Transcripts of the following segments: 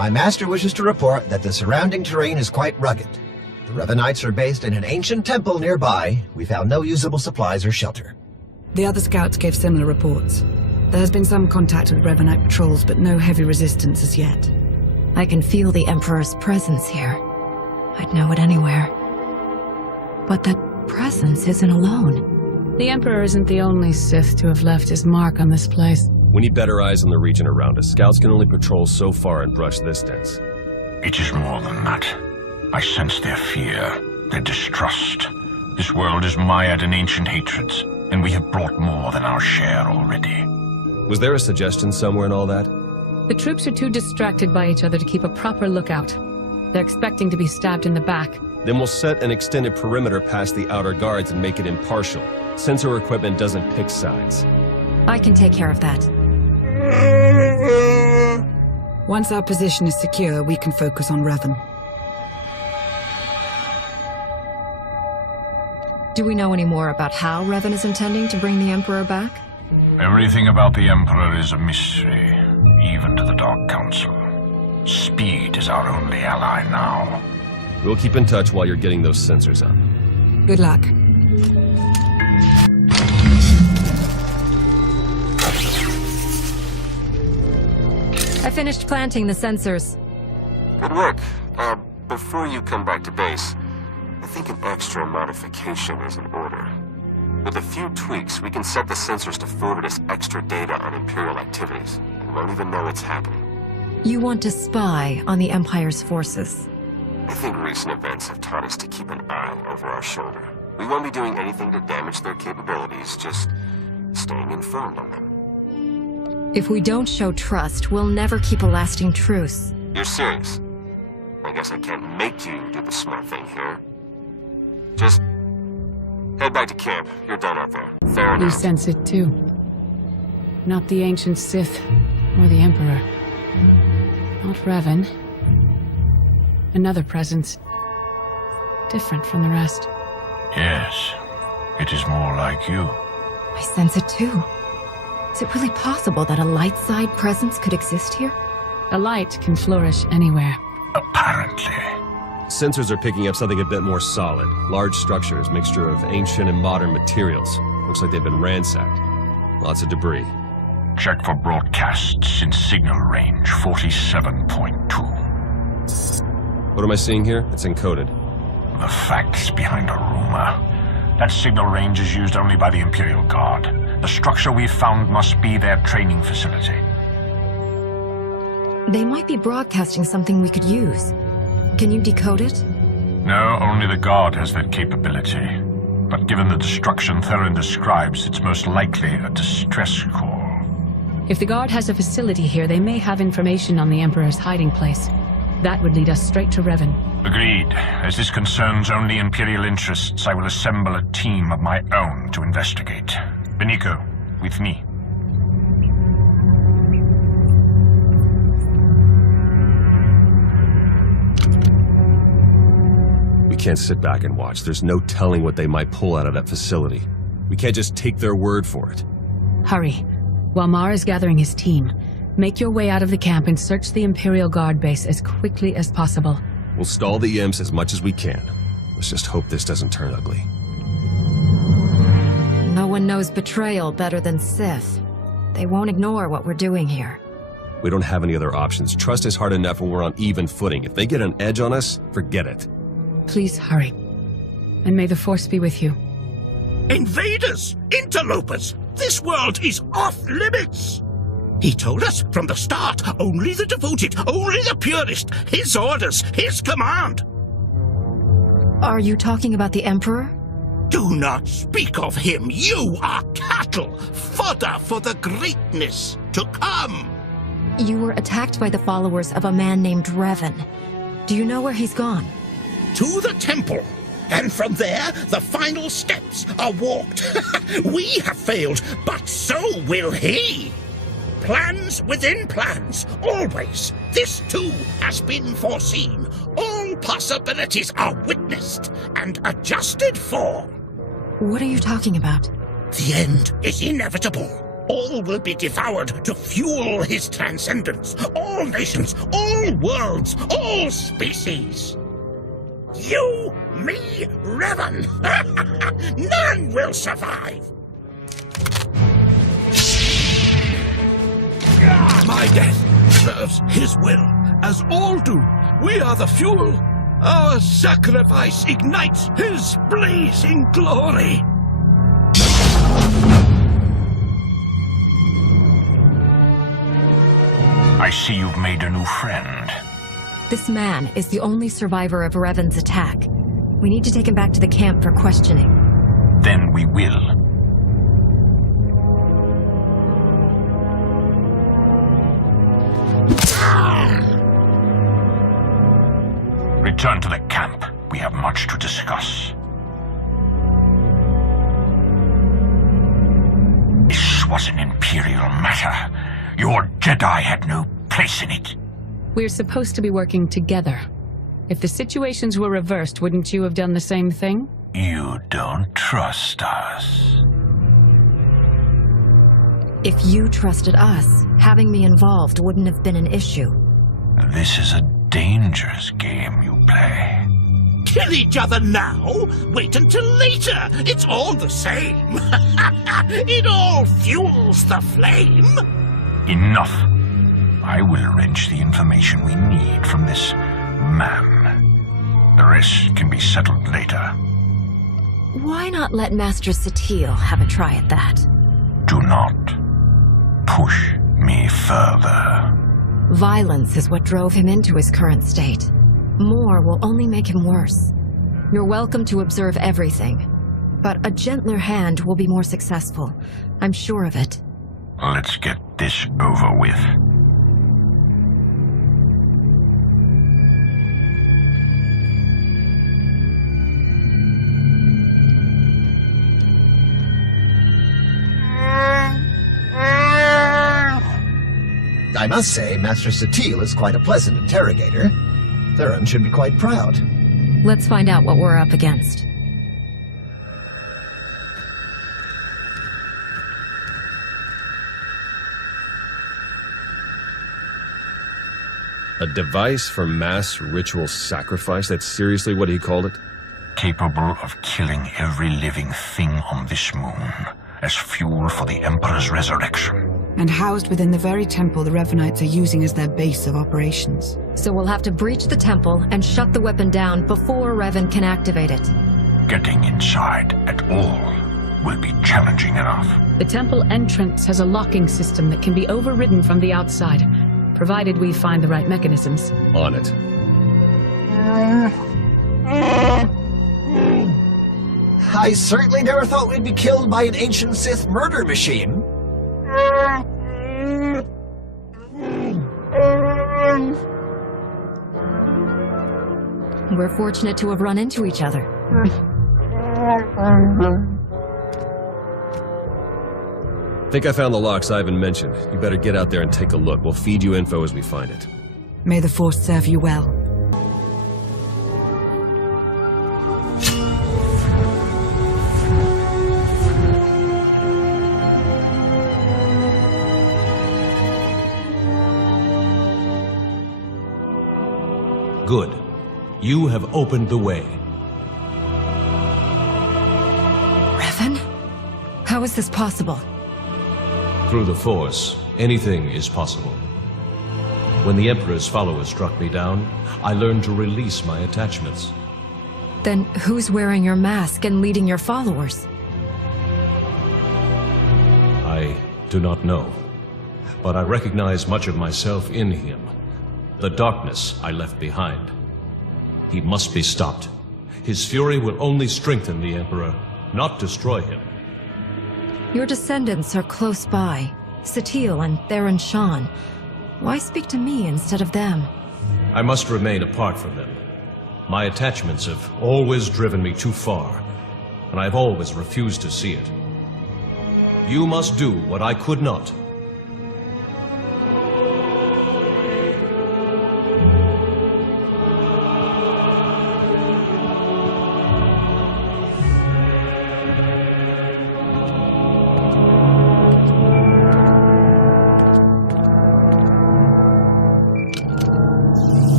My master wishes to report that the surrounding terrain is quite rugged. The Revanites are based in an ancient temple nearby. We found no usable supplies or shelter. The other scouts gave similar reports. There has been some contact with Revanite patrols, but no heavy resistance as yet. I can feel the Emperor's presence here. I'd know it anywhere. But that presence isn't alone. The Emperor isn't the only Sith to have left his mark on this place. We need better eyes on the region around us. Scouts can only patrol so far and brush this dense. It is more than that. I sense their fear, their distrust. This world is mired in ancient hatreds, and we have brought more than our share already. Was there a suggestion somewhere in all that? The troops are too distracted by each other to keep a proper lookout. They're expecting to be stabbed in the back. Then we'll set an extended perimeter past the outer guards and make it impartial. Sensor equipment doesn't pick sides. I can take care of that. Once our position is secure, we can focus on Revan. Do we know any more about how Revan is intending to bring the Emperor back? Everything about the Emperor is a mystery, even to the Dark Council. Speed is our only ally now. We'll keep in touch while you're getting those sensors up. Good luck. I finished planting the sensors. Good work. Before you come back to base, I think an extra modification is in order. With a few tweaks, we can set the sensors to forward us extra data on Imperial activities. We won't even know it's happening. You want to spy on the Empire's forces? I think recent events have taught us to keep an eye over our shoulder. We won't be doing anything to damage their capabilities, just staying informed on them. If we don't show trust, we'll never keep a lasting truce. You're serious? I guess I can't make you do the smart thing here. Just head back to camp. You're done out there. Fair enough. You sense it too. Not the ancient Sith, or the Emperor. Not Revan. Another presence. Different from the rest. Yes, it is more like you. I sense it too. Is it really possible that a light side presence could exist here? A light can flourish anywhere. Apparently. Sensors are picking up something a bit more solid. Large structures, mixture of ancient and modern materials. Looks like they've been ransacked. Lots of debris. Check for broadcasts in signal range 47.2. What am I seeing here? It's encoded. The facts behind a rumor. That signal range is used only by the Imperial Guard. The structure we've found must be their training facility. They might be broadcasting something we could use. Can you decode it? No, only the Guard has that capability. But given the destruction Theron describes, it's most likely a distress call. If the Guard has a facility here, they may have information on the Emperor's hiding place. That would lead us straight to Revan. Agreed. As this concerns only Imperial interests, I will assemble a team of my own to investigate. Beniko, with me. We can't sit back and watch. There's no telling what they might pull out of that facility. We can't just take their word for it. Hurry. While Mar is gathering his team, make your way out of the camp and search the Imperial Guard base as quickly as possible. We'll stall the imps as much as we can. Let's just hope this doesn't turn ugly. No one knows betrayal better than Sith. They won't ignore what we're doing here. We don't have any other options. Trust is hard enough when we're on even footing. If they get an edge on us, forget it. Please hurry. And may the Force be with you. Invaders! Interlopers! This world is off limits! He told us from the start, only the devoted, only the purest, his orders, his command. Are you talking about the Emperor? Do not speak of him. You are cattle, fodder for the greatness to come. You were attacked by the followers of a man named Revan. Do you know where he's gone? To the temple. And from there, the final steps are walked. We have failed, but so will he. Plans within plans, always. This too has been foreseen. All possibilities are witnessed and adjusted for. What are you talking about? The end is inevitable. All will be devoured to fuel his transcendence. All nations, all worlds, all species. You, me, Revan. None will survive. My death serves his will, as all do. We are the fuel. Our sacrifice ignites his blazing glory. I see you've made a new friend. This man is the only survivor of Revan's attack. We need to take him back to the camp for questioning. Then we will. Return to the camp. We have much to discuss. This was an Imperial matter. Your Jedi had no place in it. We're supposed to be working together. If the situations were reversed, wouldn't you have done the same thing? You don't trust us. If you trusted us, having me involved wouldn't have been an issue. This is a dangerous game you play. Kill each other now? Wait until later. It's all the same. It all fuels the flame. Enough. I will wrench the information we need from this man. The rest can be settled later. Why not let Master SWTOR have a try at that? Do not push me further. Violence is what drove him into his current state. More will only make him worse. You're welcome to observe everything, but a gentler hand will be more successful. I'm sure of it. Let's get this over with. I must say, Master SWTOR is quite a pleasant interrogator. Theron should be quite proud. Let's find out what we're up against. A device for mass ritual sacrifice? That's seriously what he called it? Capable of killing every living thing on this moon as fuel for the Emperor's resurrection. And housed within the very temple the Revanites are using as their base of operations. So we'll have to breach the temple and shut the weapon down before Revan can activate it. Getting inside at all will be challenging enough. The temple entrance has a locking system that can be overridden from the outside, provided we find the right mechanisms. On it. I certainly never thought we'd be killed by an ancient Sith murder machine. We're fortunate to have run into each other. Think I found the locks Ivan mentioned. You better get out there and take a look. We'll feed you info as we find it. May the Force serve you well. Good. You have opened the way. Revan? How is this possible? Through the Force, anything is possible. When the Emperor's followers struck me down, I learned to release my attachments. Then who's wearing your mask and leading your followers? I do not know, but I recognize much of myself in him. The darkness I left behind. He must be stopped. His fury will only strengthen the Emperor, not destroy him. Your descendants are close by. SWTOR and Theron Shan. Why speak to me instead of them? I must remain apart from them. My attachments have always driven me too far, and I've always refused to see it. You must do what I could not.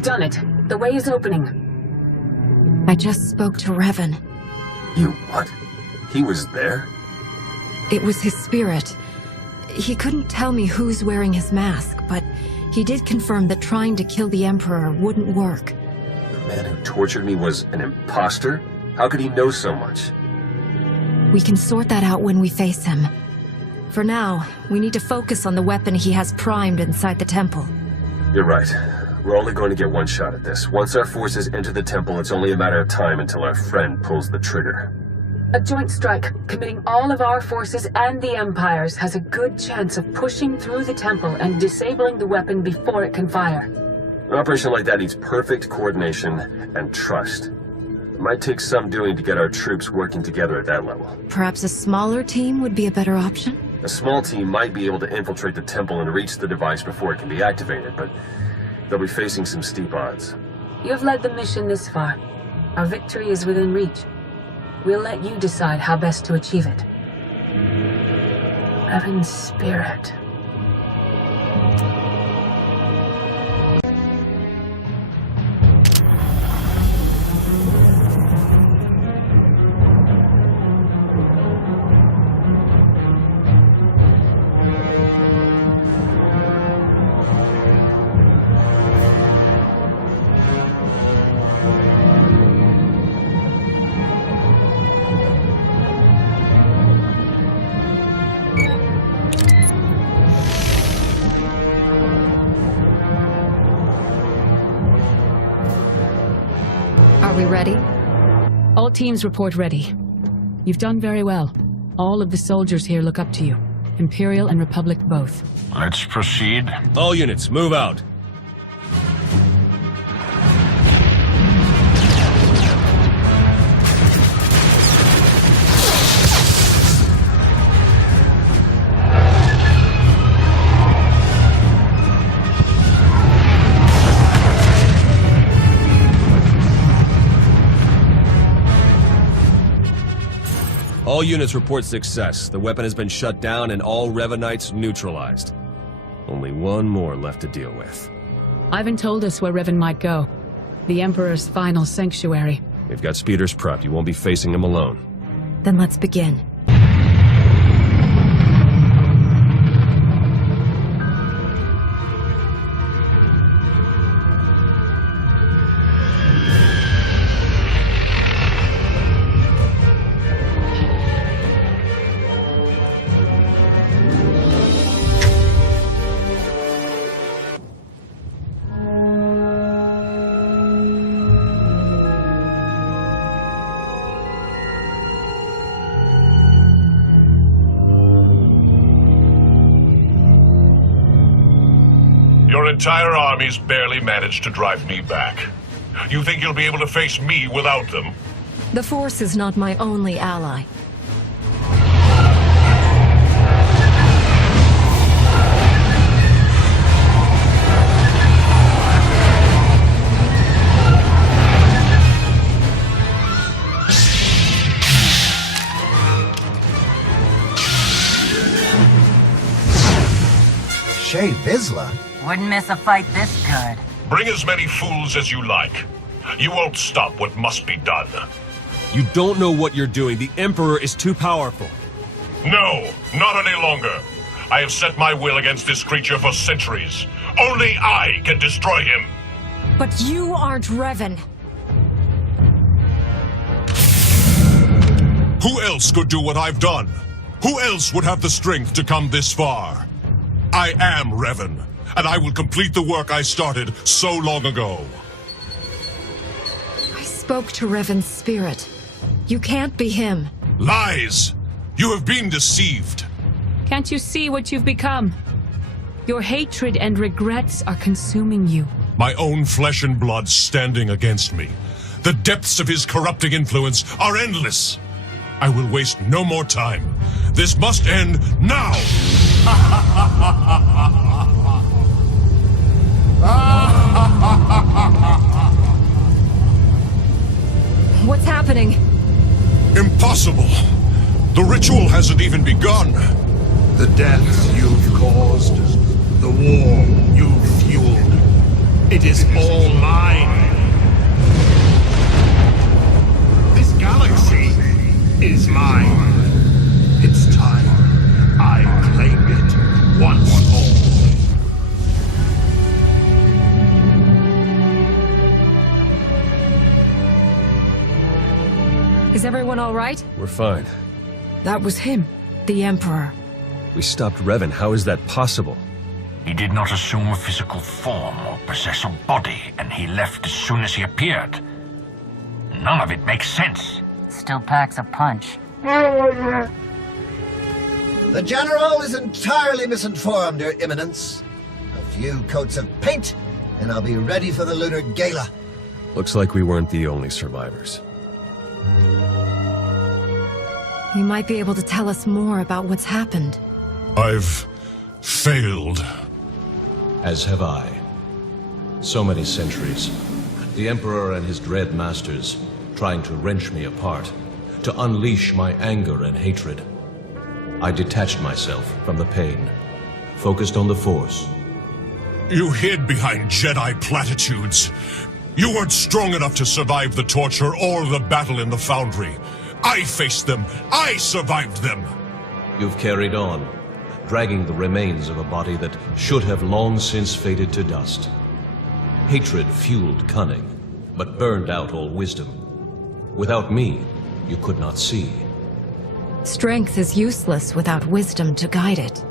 You've done it. The way is opening. I just spoke to Revan. You what? He was there? It was his spirit. He couldn't tell me who's wearing his mask, but he did confirm that trying to kill the Emperor wouldn't work. The man who tortured me was an imposter? How could he know so much? We can sort that out when we face him. For now, we need to focus on the weapon he has primed inside the temple. You're right. We're only going to get one shot at this. Once our forces enter the temple, it's only a matter of time until our friend pulls the trigger. A joint strike, committing all of our forces and the Empire's, has a good chance of pushing through the temple and disabling the weapon before it can fire. An operation like that needs perfect coordination and trust. It might take some doing to get our troops working together at that level. Perhaps a smaller team would be a better option? A small team might be able to infiltrate the temple and reach the device before it can be activated, but they'll be facing some steep odds. You have led the mission this far. Our victory is within reach. We'll let you decide how best to achieve it. Revan's spirit. Are we ready? All teams report ready. You've done very well. All of the soldiers here look up to you. Imperial and Republic both. Let's proceed. All units, move out. All units report success. The weapon has been shut down and all Revanites neutralized. Only one more left to deal with. Ivan told us where Revan might go. The Emperor's final sanctuary. We've got speeders prepped. You won't be facing him alone. Then let's begin. Your entire army's barely managed to drive me back. You think you'll be able to face me without them? The Force is not my only ally. Shay Vizsla? Wouldn't miss a fight this good. Bring as many fools as you like. You won't stop what must be done. You don't know what you're doing. The Emperor is too powerful. No, not any longer. I have set my will against this creature for centuries. Only I can destroy him. But you aren't Revan. Who else could do what I've done? Who else would have the strength to come this far? I am Revan, and I will complete the work I started so long ago. I spoke to Revan's spirit. You can't be him. Lies! You have been deceived. Can't you see what you've become? Your hatred and regrets are consuming you. My own flesh and blood standing against me. The depths of his corrupting influence are endless. I will waste no more time. This must end now! What's happening? Impossible! The ritual hasn't even begun. The deaths you've caused, the war you've fueled. It is all mine. This galaxy is mine. It's time I claimed it once more. Is everyone all right? We're fine. That was him. The Emperor. We stopped Revan. How is that possible? He did not assume a physical form or possess a body, and he left as soon as he appeared. None of it makes sense. Still packs a punch. The General is entirely misinformed, Your Eminence. A few coats of paint, and I'll be ready for the Lunar Gala. Looks like we weren't the only survivors. You might be able to tell us more about what's happened. I've failed. As have I. So many centuries. The Emperor and his dread masters trying to wrench me apart, to unleash my anger and hatred. I detached myself from the pain, focused on the Force. You hid behind Jedi platitudes. You weren't strong enough to survive the torture or the battle in the Foundry. I faced them. I survived them. You've carried on, dragging the remains of a body that should have long since faded to dust. Hatred fueled cunning, but burned out all wisdom. Without me, you could not see. Strength is useless without wisdom to guide it.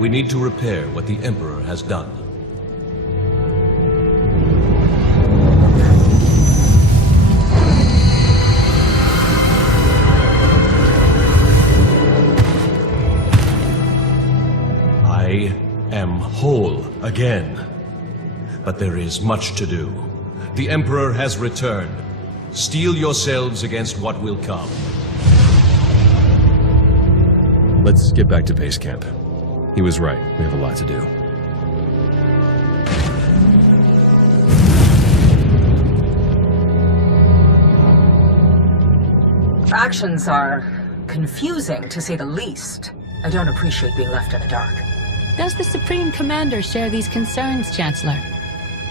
We need to repair what the Emperor has done. I am whole again. But there is much to do. The Emperor has returned. Steel yourselves against what will come. Let's get back to base camp. He was right. We have a lot to do. Actions are confusing, to say the least. I don't appreciate being left in the dark. Does the Supreme Commander share these concerns, Chancellor?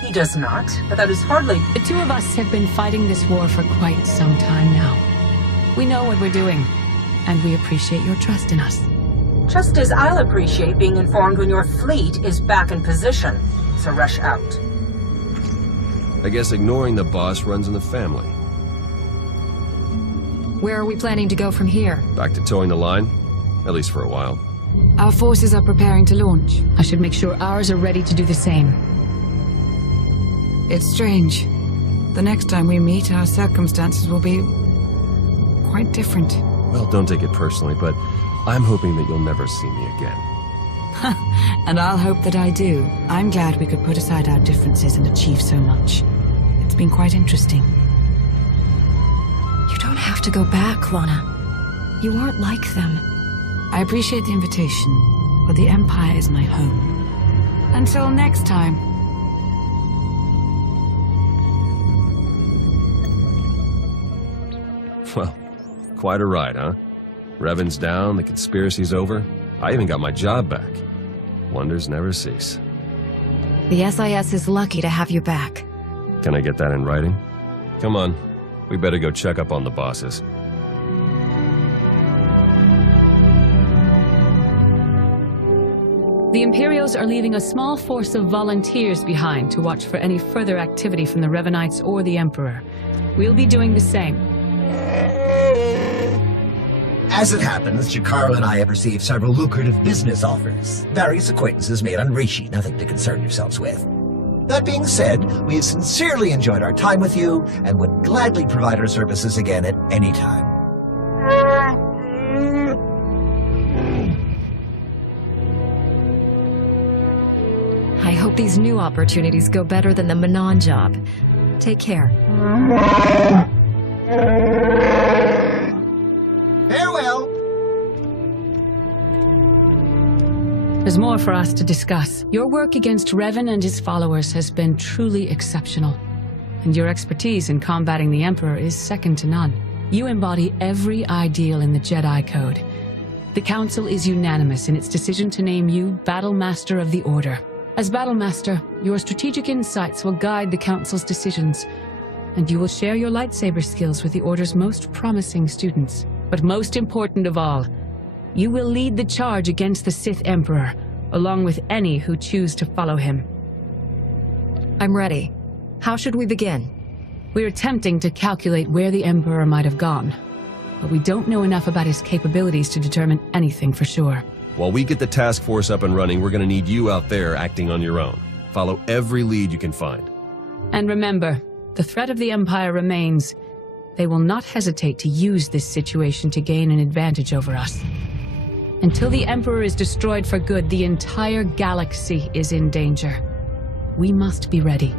He does not, but that is hardly... The two of us have been fighting this war for quite some time now. We know what we're doing, and we appreciate your trust in us. Just as I'll appreciate being informed when your fleet is back in position, so rush out. I guess ignoring the boss runs in the family. Where are we planning to go from here? Back to towing the line? At least for a while. Our forces are preparing to launch. I should make sure ours are ready to do the same. It's strange. The next time we meet, our circumstances will be quite different. Well, don't take it personally, but I'm hoping that you'll never see me again. And I'll hope that I do. I'm glad we could put aside our differences and achieve so much. It's been quite interesting. You don't have to go back, Lana. You aren't like them. I appreciate the invitation, but the Empire is my home. Until next time. Well, quite a ride, huh? Revan's down, the conspiracy's over. I even got my job back. Wonders never cease. The SIS is lucky to have you back. Can I get that in writing? Come on, we better go check up on the bosses. The Imperials are leaving a small force of volunteers behind to watch for any further activity from the Revanites or the Emperor. We'll be doing the same. As it happens, Jakaro and I have received several lucrative business offers. Various acquaintances made on Rishi, nothing to concern yourselves with. That being said, we have sincerely enjoyed our time with you and would gladly provide our services again at any time. I hope these new opportunities go better than the Manon job. Take care. Farewell! There's more for us to discuss. Your work against Revan and his followers has been truly exceptional. And your expertise in combating the Emperor is second to none. You embody every ideal in the Jedi Code. The Council is unanimous in its decision to name you Battle Master of the Order. As Battlemaster, your strategic insights will guide the Council's decisions, and you will share your lightsaber skills with the Order's most promising students. But most important of all, you will lead the charge against the Sith Emperor, along with any who choose to follow him. I'm ready. How should we begin? We're attempting to calculate where the Emperor might have gone, but we don't know enough about his capabilities to determine anything for sure. While we get the task force up and running, we're going to need you out there acting on your own. Follow every lead you can find. And remember, the threat of the Empire remains. They will not hesitate to use this situation to gain an advantage over us. Until the Emperor is destroyed for good, the entire galaxy is in danger. We must be ready.